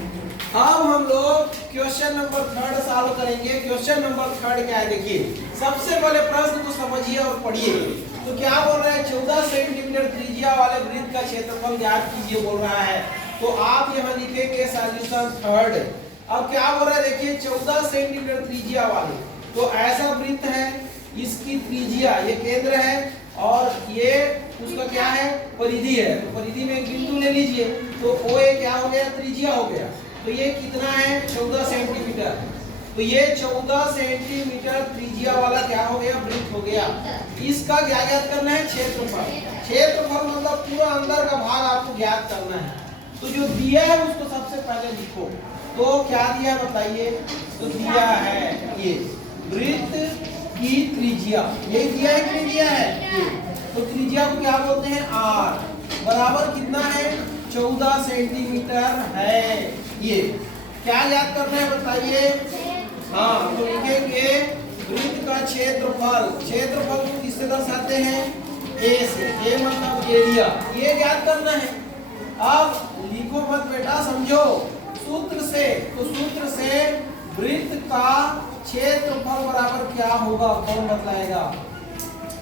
अब हम लोग क्वेश्चन नंबर 3 सॉल्व करेंगे। क्वेश्चन नंबर 3 क्या है देखिए। सबसे पहले प्रश्न को समझिए और पढ़िए। तो क्या बोल रहा है, 14 सेंटीमीटर त्रिज्या वाले वृत्त का क्षेत्रफल ज्ञात कीजिए बोल रहा है। तो आप यहाँ लिखेंगे सॉल्यूशन 3। अब क्या बोल रहा है देखिए, 14 सेंटीमीटर त्रिज्या वाले, तो ऐसा वृत्त है, इसकी त्रिज्या ये केंद्र है और ये उसका क्या है, परिधि है। तो परिधि में एक बिंदु ले लीजिए, तो ओ ए क्या हो गया, त्रिज्या हो गया। तो ये कितना है, 14 सेंटीमीटर। तो ये 14 सेंटीमीटर त्रिज्या वाला क्या हो गया, वृत्त हो गया। इसका क्या ज्ञात करना है, क्षेत्रफल। क्षेत्रफल मतलब पूरा अंदर का भाग आपको ज्ञात करना है। तो जो दिया है उसको सबसे पहले लिखो। तो क्या दिया बताइए, तो दिया है ये वृत्त की त्रिज्या, यही दिया है, त्रिज्या है ये। तो त्रिज्या को क्या बोलते हैं, r, बराबर कितना है, 14 सेंटीमीटर है। ये क्या याद करना है बताइए। हाँ, तो लिखेंगे वृत्त का क्षेत्रफल। क्षेत्रफल को किससे दर्शाते हैं, a से। a मतलब एरिया, ये याद करना है। अब लिखो मत बेटा, समझो सूत्र से। तो सूत्र से वृत्त का क्षेत्रफल बराबर क्या होगा, कौन बतलाएगा।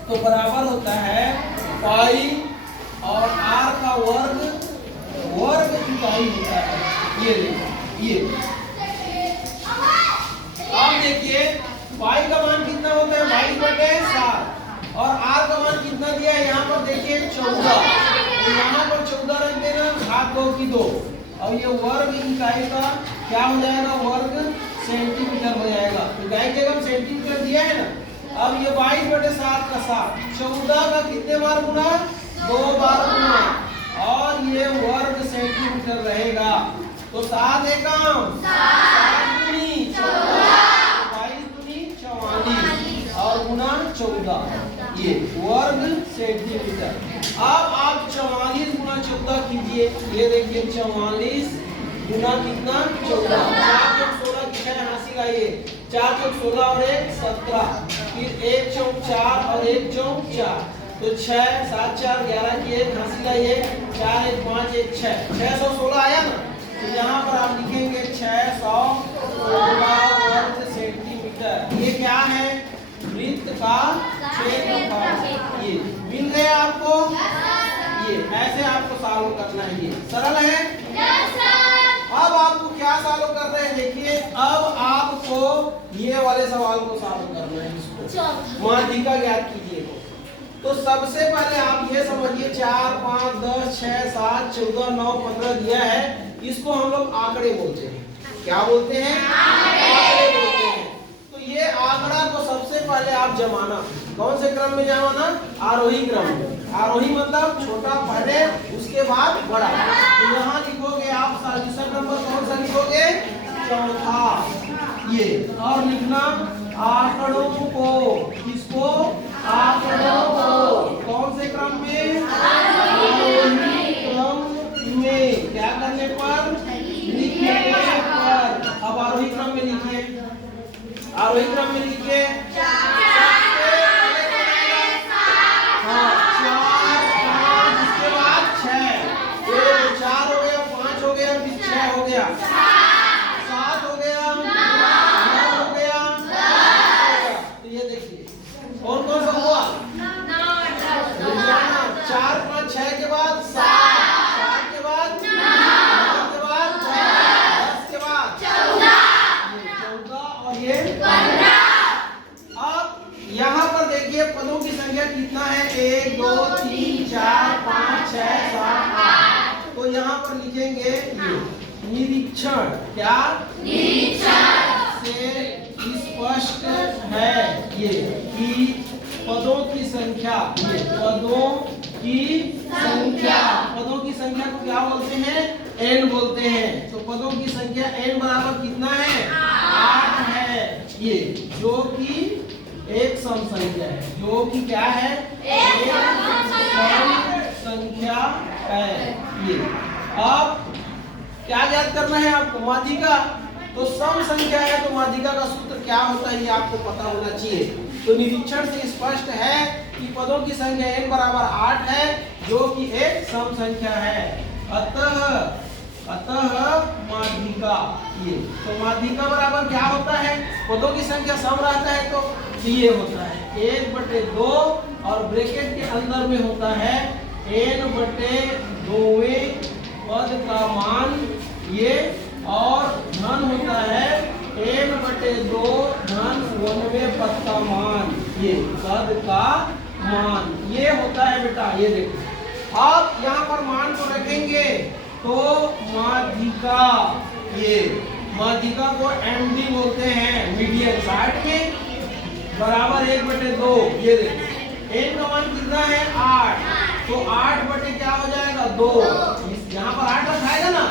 तो बराबर होता है पाई और r का वर्ग इकाई होता है। ये देखिए, ये अब देखिए पाई का मान कितना होता है, 22/7 और r का मान कितना दिया है, यहाँ पर देखिए 14। तो यहाँ पर 14 रख देना, 7 2 की 2। अब ये वर्ग इकाई का क्या हो जाएगा, वर्ग सेंटीमीटर हो जाएगा। तो इकाई की जगह सेंटीमीटर दिया है ना। अब ये 22/7 का 7, 14 का कितने बार गुना, 2 बार गुना, और ये वर्ग सेंटीमीटर रहेगा। तो 7 एकम 7 दूनी 14, 22 दूनी 44 और गुना 14, ये वर्ग सेंटीमीटर। अब आप 44 गुना 14 कीजिए। ये देखिए 44 गुना कितना, 14। 4 चौक 16 की 6 हासिल आइए, 4 चौक 16 और 1 17, फिर 1 चौक 4 और 1 चौक 4, तो 6 7 4 11 की 1 हासिल आइए, 4 1 5 1 6, 616 आया ना। तो यहाँ पर आप लिखेंगे 616 वर्ग सेंटीमीटर। ये क्या है, वृत्त का क्षेत्रफल। ये मिल गया आपको। ये ऐसे आपको सॉल्व करना है, ये सरल है। अब आपको क्या सॉल्व कर रहे हैं देखिए। अब आपको ये वाले सवाल को सॉल्व करना है, इसको माध्यिका ज्ञात कीजिए। तो सबसे पहले आप ये समझिए, 4 5 10 6 7 14 9 15 दिया है, इसको हम लोग आंकड़े बोलते हैं। क्या बोलते हैं, आंकड़े बोलते हैं। तो ये आंकड़ा को सबसे पहले आप जमाना, कौन से क्रम में जमाना, आरोही क्रम में। आरोही मतलब छोटा पहले उसके बाद बड़ा। तो यहाँ लिखोगे आप सॉल्यूशन नंबर कौन सा लिखोगे, चौथा। ये और लिखना आंकड़ों को, किसको, आंकड़ों को। कौन से क्रम में, आरोही क्रम में। क्या करने पर, लिखने पर। अब आरोही क्रम में लिखिए, आरोही क्रम में लिखिए। हाँ, 4 5, इसके बाद 6, ये 4 हो गया, 5 हो गया, फिर 6 हो गया, 7 हो गया, 9 हो गया। तो ये देखिए कौन कौन सा हुआ, 4 5 6 के बाद 7, 7 के बाद 9 के बाद 10 के बाद 14 और ये 15। अब यहाँ पर देखिए पदों की संख्या कितना है, 1 2 3 4 5 6 7 8। तो यहाँ पर लिखेंगे ये निरीक्षण। क्या, निरीक्षण से स्पष्ट है ये कि पदों की संख्या, ये पदों की संख्या, पदों की संख्या को क्या बोलते हैं, n बोलते हैं। तो पदों की संख्या n बराबर कितना है, 8 है। ये जो कि एक सम संख्या है, जो कि क्या है, एक सम संख्या है। ये अब क्या याद करना है आपको, माध्यिका। तो सम संख्या है तो माध्यिका का सूत्र क्या होता है, ये आपको पता होना चाहिए। तो निरीक्षण से स्पष्ट है कि पदों की संख्या n बराबर 8 है, जो कि एक सम संख्या है। अतः माध्यिका माध्यिका। ये तो माध्यिका बराबर क्या होता है, पदों की संख्या सम रहता है तो ये होता है 1/2 और ब्रैकेट के अंदर में होता है n/2 पद का मान ये, और धन होता है n/2 धन 1वें पद का मान, ये पद का मान ये होता है बेटा। ये देखो आप यहाँ पर मान को रखेंगे तो माध्यिका, ये माध्यिका को MD बोलते हैं, मीडियन 60 में बराबर 1/2। ये देखो n का मान कितना है 8, तो 8 बटे क्या हो जाएगा 2, यहाँ पर 8 रखाएगा ना,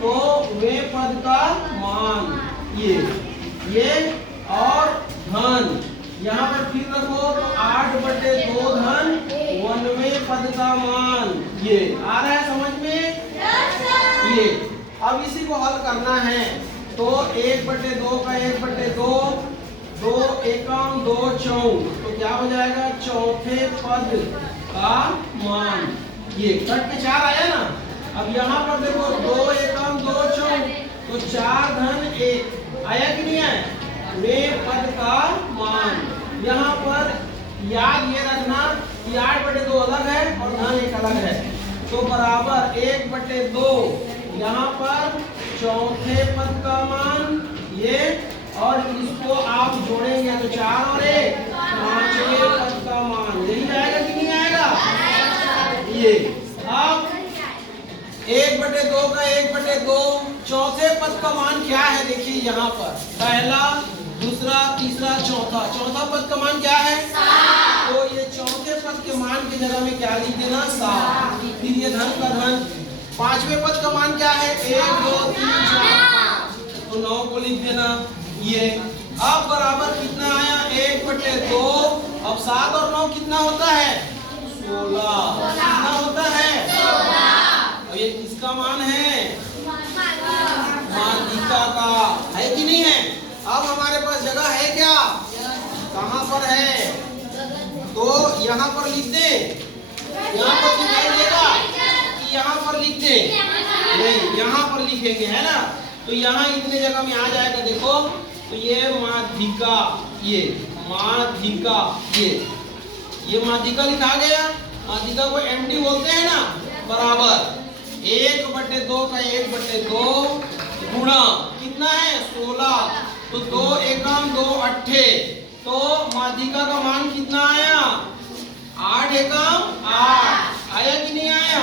तो वे पद का मान ये और धन यहाँ पर फिर रखो तो 8/2 धन 1वें पद का मान, ये आ रहा है समझ में। ये अब इसी को हल करना है तो 1/2 का 1/2, 2 एकम 2 चौक, तो क्या हो जाएगा चौथे पद का मान, ये कट के 4 आया ना। अब यहाँ पर देखो 2 एकम 2 चौक, तो 4 धन 1 आया कि नहीं आया, वे पद का मान। यहाँ पर याद ये रखना कि 8/2 अलग है और धन 1 अलग है, तो बराबर 1/2 यहाँ पर चौथे पद का मान ये, और इसको आप जोड़ेंगे तो 4 और 1 5वें पद का मान, यही आएगा कि नहीं आएगा। ये अब 1/2 का 1/2 चौथे पद का मान क्या है, देखिए यहाँ पर पहला दूसरा तीसरा चौथा, चौथा पद का मान क्या है 7, तो ये चौथे पद के मान की जगह में क्या लिख देना 7, फिर ये धन का धन। पांचवें पद का मान क्या है 1 2 3 4 5, तो 9 को लिख देना ये। अब बराबर कितना आया 1/2, अब 7 और 9 कितना होता है 16, कितना होता है 16, और ये किसका मान है माध्यिका का, है कि नहीं है। अब हमारे पास जगह है क्या, कहाँ पर है, तो यहाँ पर लिख दे, यहाँ पर दिखाई देगा कि यहाँ पर लिख दे, नहीं यहाँ पर लिखेंगे है ना, तो यहाँ इतने जगह में आ जाएगा। देखो तो ये माध्यिका, ये माध्यिका, ये माध्यिका लिखा गया। माध्यिका को MD बोलते हैं ना, बराबर 1/2 का 1/2 गुणा कितना है 16, तो 2 एकम 2 अट्ठे, तो माध्यिका का मान कितना आया 8 एकम 8, आया कि नहीं आया।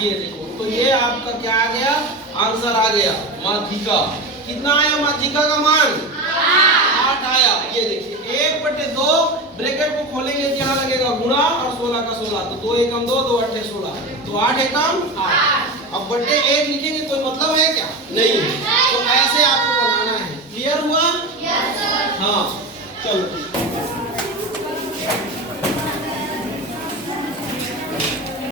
ये देखो तो ये आपका क्या आ गया, आंसर आ गया माध्यिका। कितना आया माध्यिका का मान 8 आया। ये देखिए 1/2 ब्रैकेट को खोलेंगे तो यहाँ लगेगा गुणा और 16 का 16, तो 2 एकम 2 2 अट्ठे 16, तो 8 एकम 8। अब बटे 1 लिखेंगे कोई मतलब है क्या, नहीं, तो ऐसे आपको बनाना है। क्लियर हुआ? Yes sir. हाँ चलो।